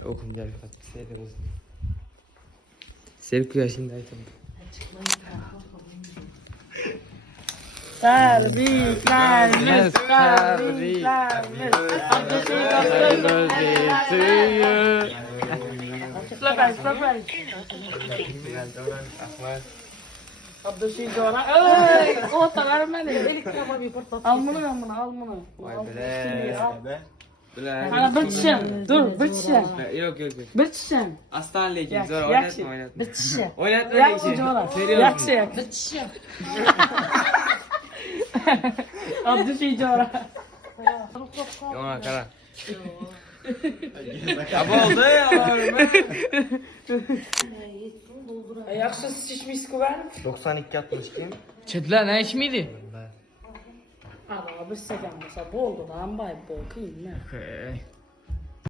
Okum gel kat. Serku yaşındayken. Tebriklerimiz. Surprise. Abdülşehir Coğran. O takarım ben de. Al bunu. Vay be. Sana bir çişem. Dur bir çişem. Yok. Bir çişem. Aslan lekin Yak, zor yak. oynatma. Bir çişem. Oynatma Yakşı lekin. Coğran. Seriyorsun. Yak. Bir çişem. Abdülşehir Coğran. Ona kara. Ama oldu ya Allah'ım. Yakşı şişmiş kuvar. 92 62. Çetler ne iş miydi? Abi bir selam olsa bu oldu lan bay bu kıyım ya.